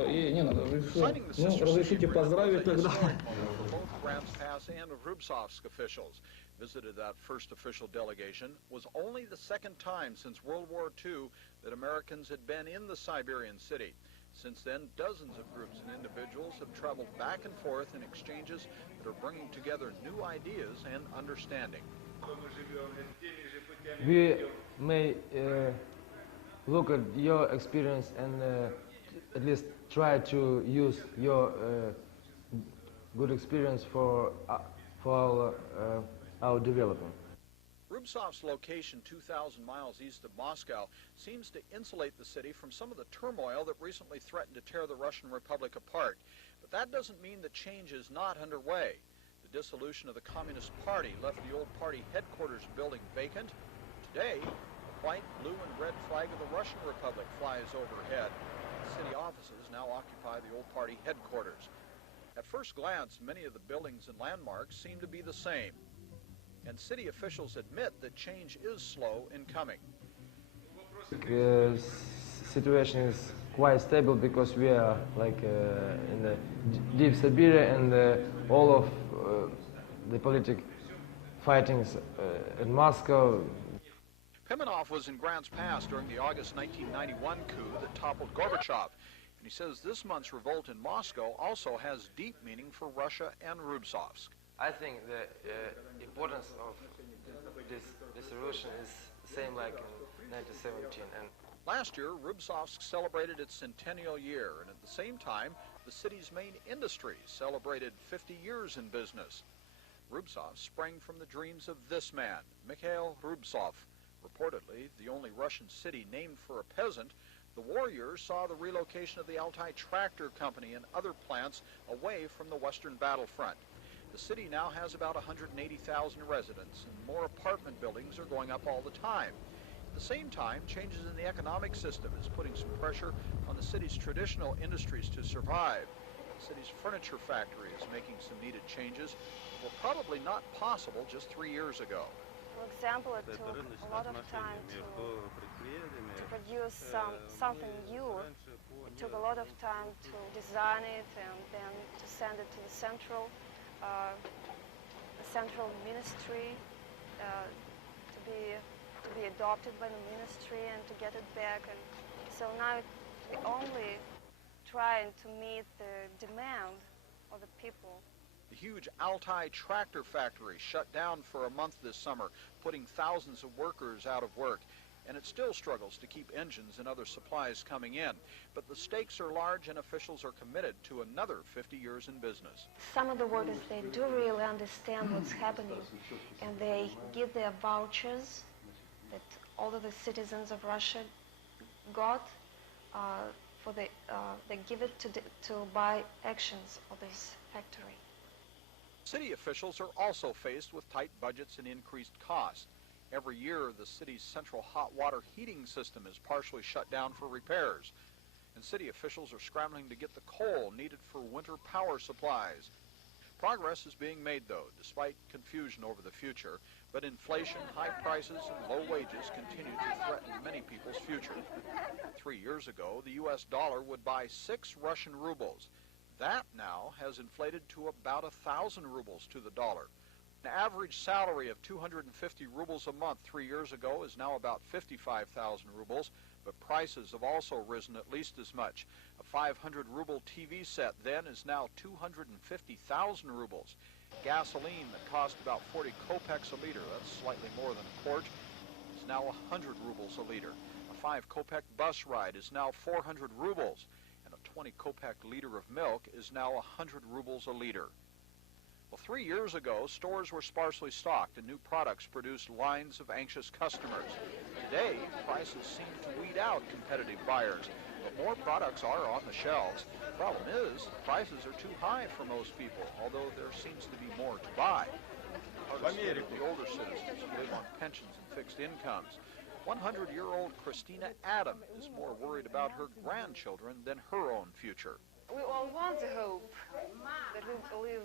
все, и не надо, вы все. Signing the Ну, sister разрешите city поздравить agreement was тогда. a historic moment for both Grants Pass and Rubtsovsk officials. Visited that first official delegation. Was only the second time since World War II that Americans had been in the Siberian city. Since then, dozens of groups and individuals have traveled back and forth in exchanges that are bringing together new ideas and understanding. We may look at your experience and at least try to use your good experience for our development. Rubtsovsk's location 2,000 miles east of Moscow seems to insulate the city from some of the turmoil that recently threatened to tear the Russian Republic apart. But that doesn't mean that change is not underway. The dissolution of the Communist Party left the old party headquarters building vacant. Today, the white, blue, and red flag of the Russian Republic flies overhead. City offices now occupy the old party headquarters. At first glance, many of the buildings and landmarks seem to be the same. And city officials admit that change is slow in coming. Situation is quite stable because we are like in the deep Siberia, and all of the political fightings in Moscow. Pimenov was in Grants Pass during the August 1991 coup that toppled Gorbachev. And he says this month's revolt in Moscow also has deep meaning for Russia and Rubtsovsk. I think the importance of this revolution is the same like in 1917. And last year, Rubtsovsk celebrated its centennial year, and at the same time, the city's main industries celebrated 50 years in business. Rubtsovsk sprang from the dreams of this man, Mikhail Rubtsov. Reportedly, the only Russian city named for a peasant, the war years saw the relocation of the Altai Tractor Company and other plants away from the western battlefront. The city now has about 180,000 residents, and more apartment buildings are going up all the time. At the same time, changes in the economic system is putting some pressure on the city's traditional industries to survive. The city's furniture factory is making some needed changes that were probably not possible just 3 years ago. For example, it took a lot of time to produce something new. It took a lot of time to design it and then to send it to the central ministry to be adopted by the ministry and to get it back. And so now we're only trying to meet the demand of the people. The huge Altai Tractor Factory shut down for a month this summer, putting thousands of workers out of work. And it still struggles to keep engines and other supplies coming in. But the stakes are large, and officials are committed to another 50 years in business. Some of the workers, they do really understand what's happening, and they give their vouchers that all of the citizens of Russia got. They give it to buy actions of this factory. City officials are also faced with tight budgets and increased costs. Every year, the city's central hot water heating system is partially shut down for repairs. And city officials are scrambling to get the coal needed for winter power supplies. Progress is being made, though, despite confusion over the future. But inflation, high prices, and low wages continue to threaten many people's future. 3 years ago, the U.S. dollar would buy 6 Russian rubles. That now has inflated to about 1,000 rubles to the dollar. An average salary of 250 rubles a month 3 years ago is now about 55,000 rubles, but prices have also risen at least as much. A 500 ruble TV set then is now 250,000 rubles. Gasoline that cost about 40 kopecks a liter, that's slightly more than a quart, is now 100 rubles a liter. A 5 kopeck bus ride is now 400 rubles, and a 20 kopeck liter of milk is now 100 rubles a liter. Well, 3 years ago, stores were sparsely stocked and new products produced lines of anxious customers. Today, prices seem to weed out competitive buyers, but more products are on the shelves. The problem is, prices are too high for most people, although there seems to be more to buy. Hardest hit are the older citizens who live on pensions and fixed incomes. 100-year-old Christina Adam is more worried about her grandchildren than her own future. We all want the hope that we will live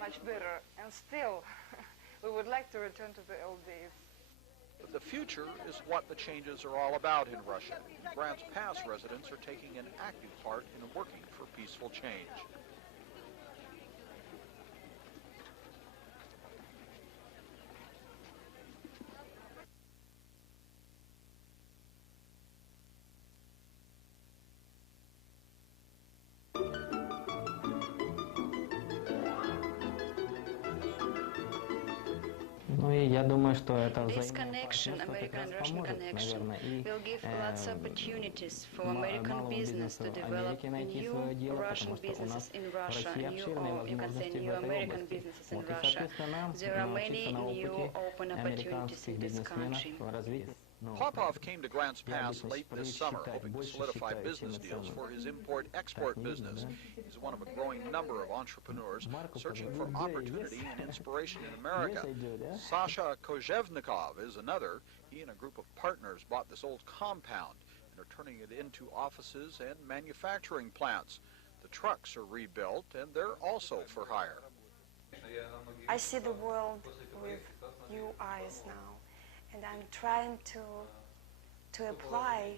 much better, and still we would like to return to the old days. But the future is what the changes are all about in Russia. Grants Pass residents are taking an active part in working for peaceful change. This connection, American and Russian connection, will give lots of opportunities for American business to develop new Russian businesses in Russia, you can say new American businesses in Russia. There are many new open opportunities in this country. Popov came to Grants Pass late this summer, hoping to solidify business deals for his import-export business. He's one of a growing number of entrepreneurs searching for opportunity and inspiration in America. Sasha Kozhevnikov is another. He and a group of partners bought this old compound and are turning it into offices and manufacturing plants. The trucks are rebuilt, and they're also for hire. I see the world with new eyes now. And I'm trying to apply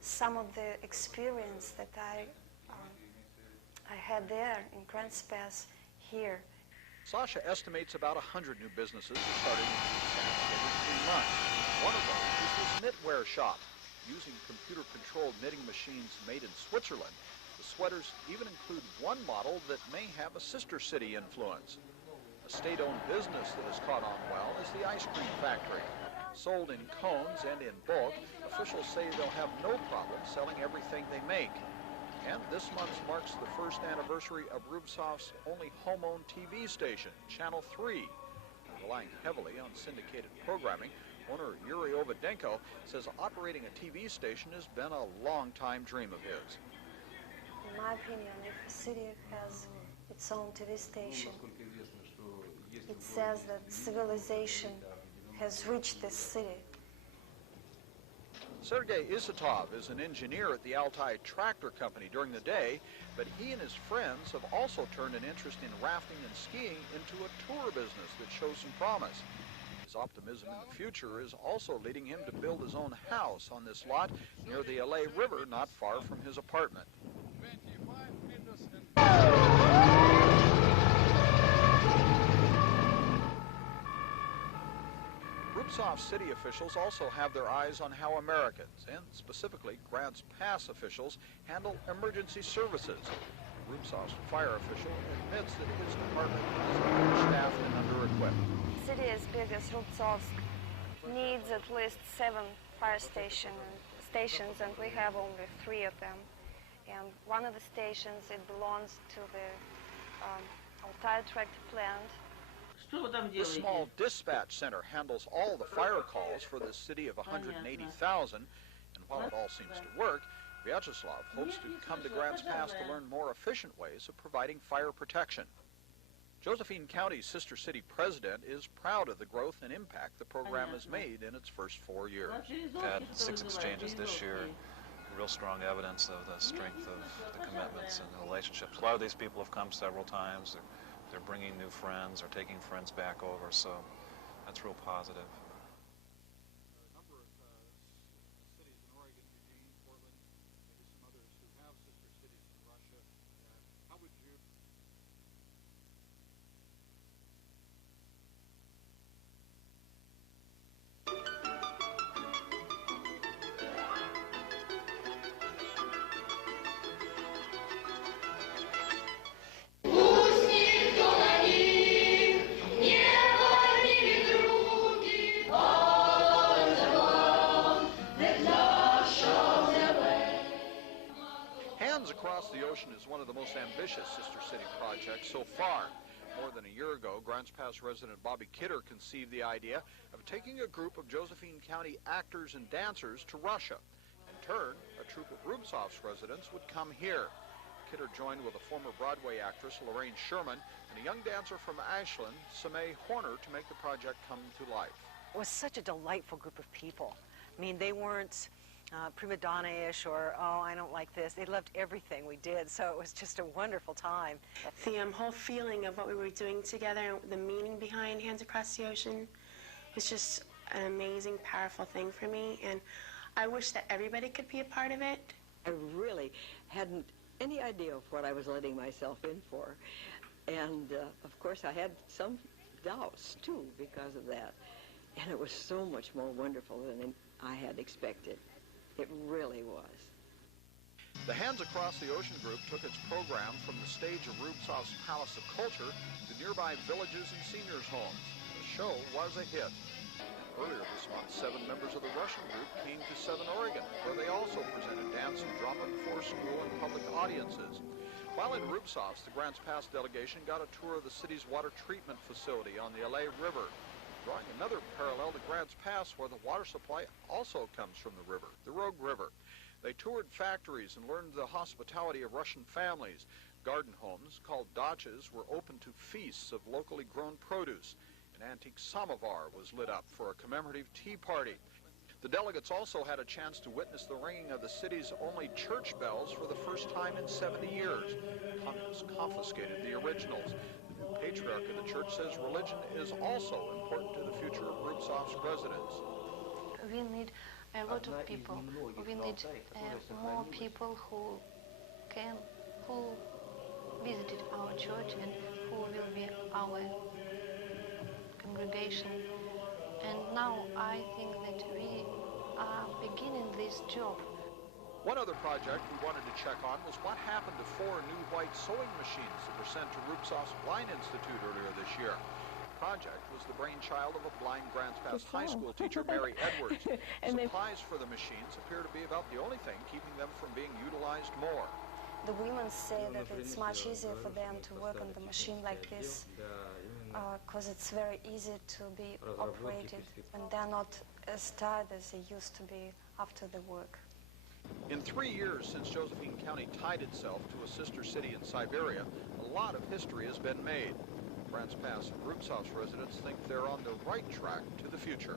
some of the experience that I had there in Grants Pass here. Sasha estimates about 100 new businesses are starting every 3 months. One of those is his knitwear shop. Using computer-controlled knitting machines made in Switzerland, the sweaters even include one model that may have a sister city influence. A state-owned business that has caught on well is the ice cream factory. Sold in cones and in bulk, officials say they'll have no problem selling everything they make. And this month marks the first anniversary of Rubtsovsk's only home-owned TV station, Channel 3. Relying heavily on syndicated programming, owner Yuri Overdenko says operating a TV station has been a long-time dream of his. In my opinion, if a city has its own TV station, it says that civilization has reached this city. Sergei Isatov is an engineer at the Altai Tractor Company during the day, but he and his friends have also turned an interest in rafting and skiing into a tour business that shows some promise. His optimism in the future is also leading him to build his own house on this lot near the LA River, not far from his apartment. Rubtsov city officials also have their eyes on how Americans, and specifically Grants Pass officials, handle emergency services. Rubtsov's fire official admits that his department is understaffed and under-equipped. A city as big as Rubtsovsk needs at least 7 fire stations, and we have only 3 of them. And one of the stations, it belongs to the Altai tractor plant. This small dispatch center handles all the fire calls for this city of 180,000, and while it all seems to work, Vyacheslav hopes to come to Grants Pass to learn more efficient ways of providing fire protection. Josephine County's sister city president is proud of the growth and impact the program has made in its first 4 years. We've had 6 exchanges this year, real strong evidence of the strength of the commitments and the relationships. A lot of these people have come several times. They're bringing new friends or taking friends back over, so that's real positive. A number of cities in Oregon, Eugene, Portland, maybe some others who have sister cities in Russia. How would you... Across the Ocean is one of the most ambitious sister city projects so far. More than a year ago, Grants Pass resident Bobby Kidder conceived the idea of taking a group of Josephine County actors and dancers to Russia. In turn, a troupe of Rubtsovsk residents would come here. Kidder joined with a former Broadway actress, Lorraine Sherman, and a young dancer from Ashland, Samay Horner, to make the project come to life. It was such a delightful group of people. I mean, they weren't prima donna-ish or, oh, I don't like this. They loved everything we did, so it was just a wonderful time. The whole feeling of what we were doing together, the meaning behind Hands Across the Ocean, was just an amazing, powerful thing for me, and I wish that everybody could be a part of it. I really hadn't any idea of what I was letting myself in for. And of course I had some doubts too because of that. And it was so much more wonderful than I had expected. It really was. The Hands Across the Ocean group took its program from the stage of Rubtsovsk Palace of Culture to nearby villages and seniors' homes. The show was a hit. Earlier this month, 7 members of the Russian group came to Southern Oregon, where they also presented dance and drama before school and public audiences. While in Rubtsovsk, the Grants Pass delegation got a tour of the city's water treatment facility on the LA River, drawing another parallel to Grants Pass, where the water supply also comes from the river, the Rogue River. They toured factories and learned the hospitality of Russian families. Garden homes, called dachas, were open to feasts of locally grown produce. An antique samovar was lit up for a commemorative tea party. The delegates also had a chance to witness the ringing of the city's only church bells for the first time in 70 years. Communists confiscated the originals. The new patriarch of the church says religion is also important to the future of Rubtsovsk residents. We need a lot of people. We need more people who visited our church and who will be our congregation. And now I think that we are beginning this job. One other project we wanted to check on was what happened to 4 new white sewing machines that were sent to Rubtsovsk Blind Institute earlier this year. The project was the brainchild of a blind Grants Pass high school teacher, Mary Edwards. Supplies for the machines appear to be about the only thing keeping them from being utilized more. The women say that it's much easier for them to work on the machine like this because it's very easy to be operated and they're not as tired as they used to be after the work. In 3 years since Josephine County tied itself to a sister city in Siberia, a lot of history has been made. Grants Pass and Rubtsovsk residents think they're on the right track to the future.